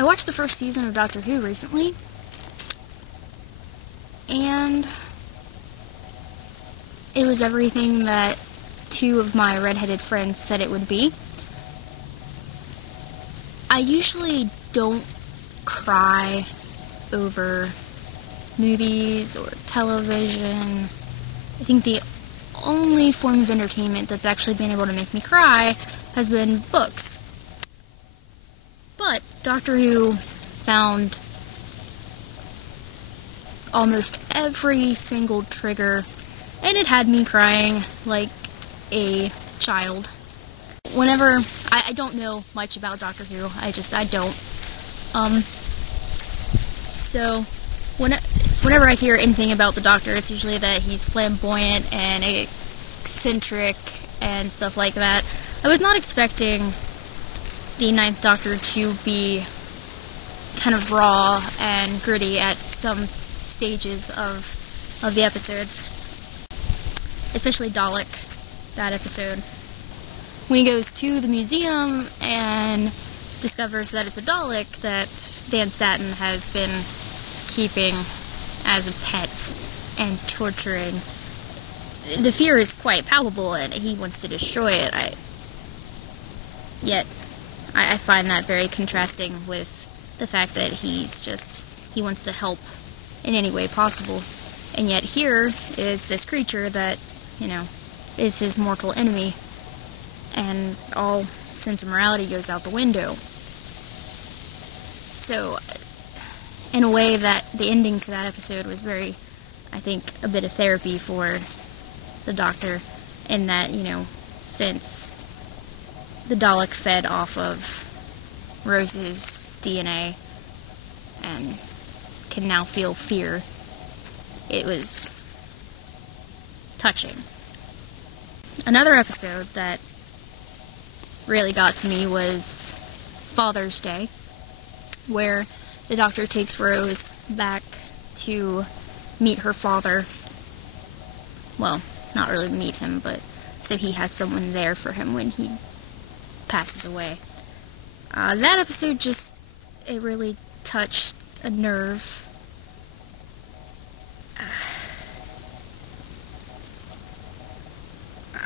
I watched the first season of Doctor Who recently, and it was everything that two of my redheaded friends said it would be. I usually don't cry over movies or television. I think the only form of entertainment that's actually been able to make me cry has been books. But Doctor Who found almost every single trigger, and it had me crying like a child. Whenever, I don't know much about Doctor Who, I don't. So, whenever I hear anything about the Doctor, it's usually that he's flamboyant and eccentric and stuff like that. I was not expecting the Ninth Doctor to be kind of raw and gritty at some stages of the episodes. Especially Dalek, that episode. When he goes to the museum and discovers that it's a Dalek that Dan Staten has been keeping as a pet and torturing, the fear is quite palpable and he wants to destroy it. Yet I find that very contrasting with the fact that he wants to help in any way possible. And yet here is this creature that, is his mortal enemy, and all sense of morality goes out the window. So, in a way, that the ending to that episode was very, I think, a bit of therapy for the Doctor, in that, since the Dalek fed off of Rose's DNA and can now feel fear, it was touching. Another episode that really got to me was Father's Day, where the Doctor takes Rose back to meet her father. Well, not really meet him, but so he has someone there for him when he passes away. That episode it really touched a nerve.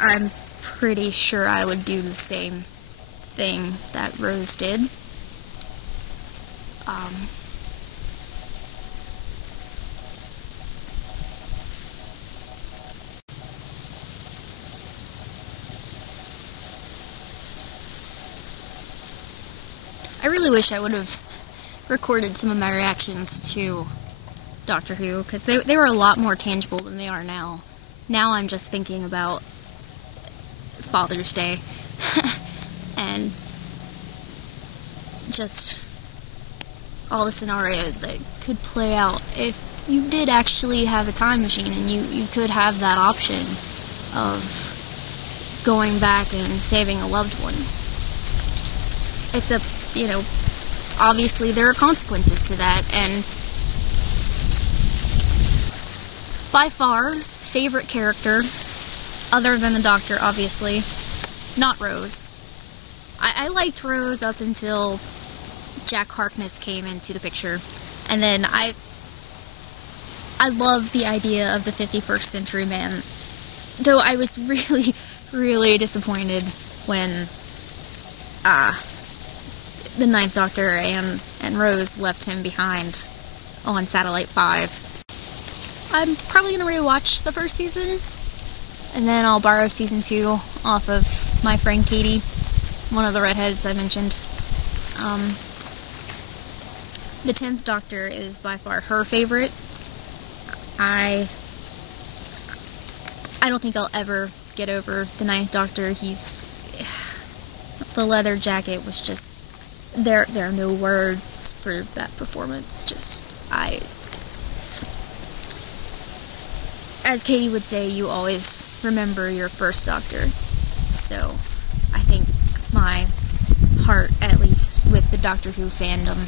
I'm pretty sure I would do the same thing that Rose did. I really wish I would have recorded some of my reactions to Doctor Who, because they were a lot more tangible than they are now. Now I'm just thinking about Father's Day and just all the scenarios that could play out if you did actually have a time machine and you could have that option of going back and saving a loved one. Except, obviously there are consequences to that, and by far, favorite character, other than the Doctor, obviously, not Rose. I liked Rose up until Jack Harkness came into the picture, and then I love the idea of the 51st Century Man, though I was really, really disappointed when the Ninth Doctor and Rose left him behind on Satellite 5. I'm probably going to rewatch the first season, and then I'll borrow season 2 off of my friend Katie, one of the redheads I mentioned. The 10th Doctor is by far her favorite. I don't think I'll ever get over the 9th Doctor. The leather jacket was just, there are no words for that performance. As Katie would say, you always remember your first Doctor. So, I think my heart, at least with the Doctor Who fandom,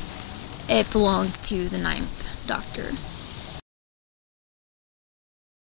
it belongs to the 9th Doctor.